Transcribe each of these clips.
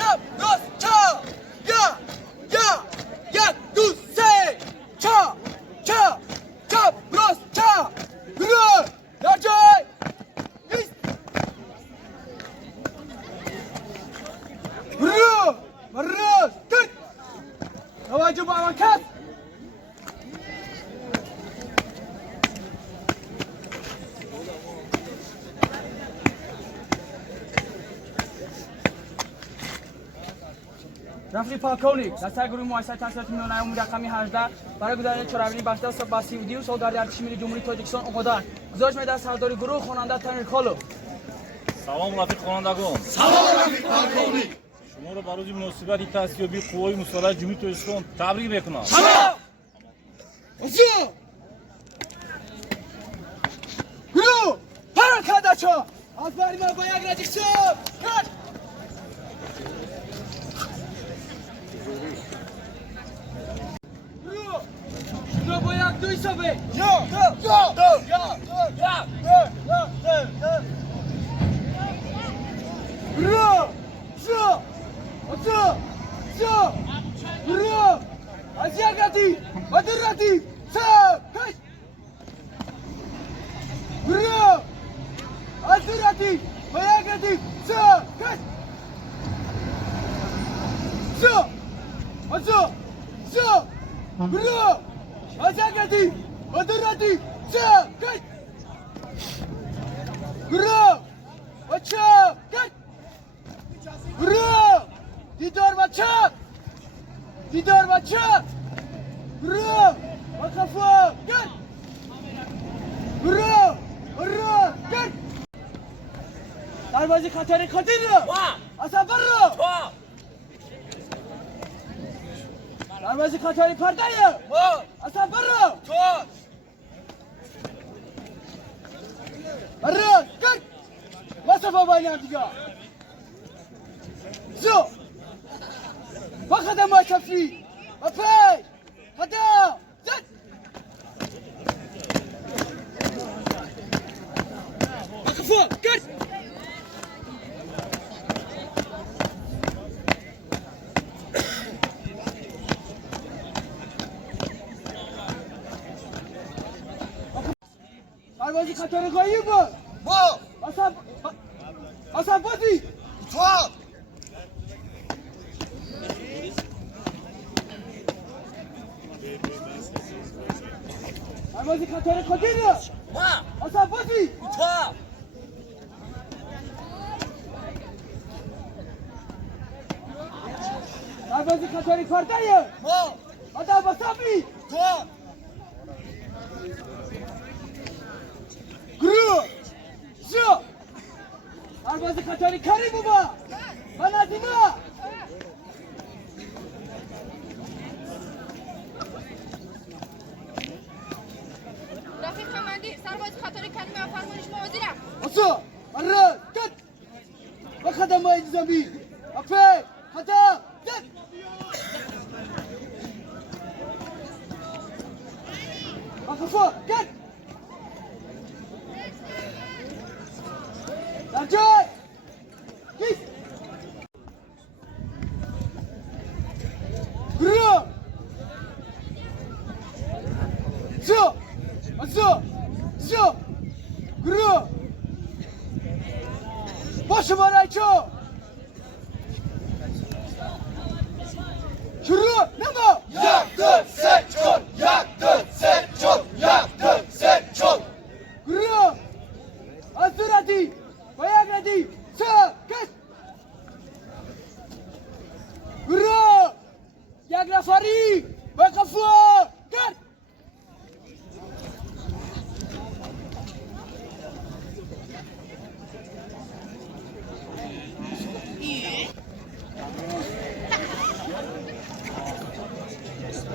چپ راست چپ یک دو سه چپ چپ راست چپ برو در جای ایست برو راست تک توجه به حرکت رفری پاکونی دسته گروه مؤسسه تحصیلات میلیون ایام رقمی 18 برای گزارش چهاربینی بسته صبح با 32 سالگرد ارتش ملی جمهوری تاجیکستان اومدن. گزارش میده از سرداری گروه خواننده تنویر خالو. سلام رفیق خوانندگان. سلام رفیق پاکونی. شما رو برای مناسبت تصفیه‌یابی قوای مسلح جمهوری تاجیکستان تبریک میکنم. سلام. اوزو. گروه حرکت داشا. از باری ما با یک رجیکسون. رو با یک دوی سبه یا رو از یک رتی و دو رتی سب کش رو از دو رتی و یک رتی سب کش برو از یک رتی و دو رتی چپ کش برو و چپ کش برو دیدار و چپ برو و خفا کش برو کش دروازه خطر خطیر رو اصلا برو دروازه خطری پرده اصلا برو برو کن وصفه باید دیگه زو و خدم های شفی و پی خدم زد و خفا کن دروازه خطر غایب با اصلا بازی اتفاق دروازه خطر خطیر ما اصلا بازی اتفاق دروازه خطری پرده ما آدم واسابی اتفاق گروه زو دروازه خطری کاری بابا و نظیمه رفیق کماندیر سرباز خطر کلمه و فرمانش موازیره اصلا مرد کت و خدم های نظامی افه خدم زد اخفا کت در جای کیس گروه زو گروه باشه برای چو شروع نما یک دو سه چون گروه از دو ردی و یک ردی سه کش گروه یک نفری و قفا کرد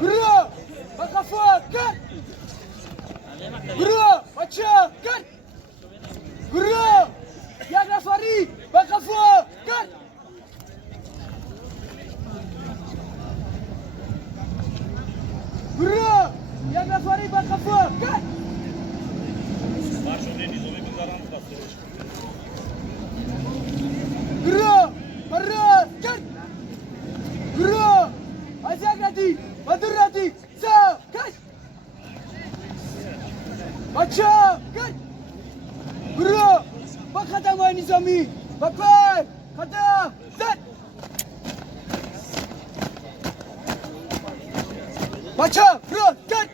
گروه و قفا کرد گروه و چه کرد گروه یک نفری و قفا کرد Açı, bırak, gel.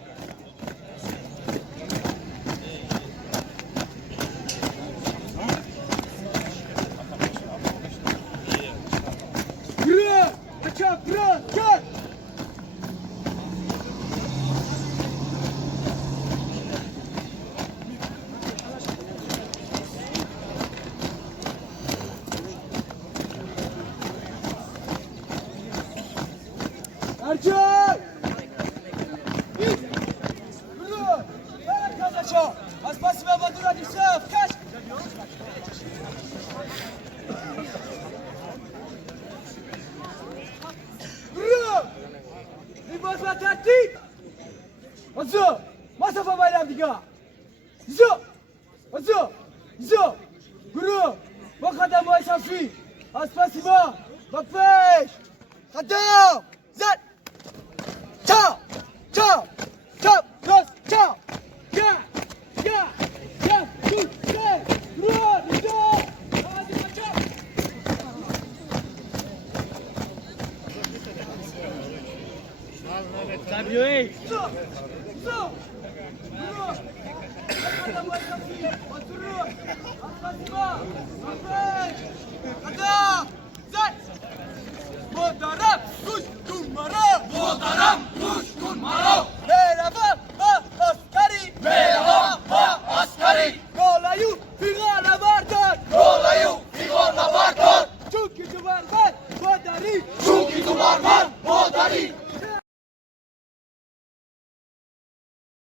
Yürü, açı, bırak, gel. Erkek! Git! Yürü! Ver arkadaşa! Aspası ve badura dişef! Kaç! Yürü! Libas ve tertip! Hazır! Masafa bayram diga! Zo! Hazır! Zo! Yürü! Bakada boy safi! Aspası ba! Bakbeş! Kadam! Zat! Ciao! Ciao! Ciao! Dos! Ciao! Ya! Ya! Ya! Dur! Gel! Dur! Dur! Hadi bakalım! Tabii. Zo! Zo! Dur! Bakada boy safi! Oturun! Atlasma! Aferin! Kadam! Zat! Muhterem kuş kurmara! Muhterem kuş kurmara! Merhaba askeri! Merhaba askeri! Kolayı figara vardır! Kolayı figorla vardır! Çünkü duvar var, vadari! Çünkü duvar var!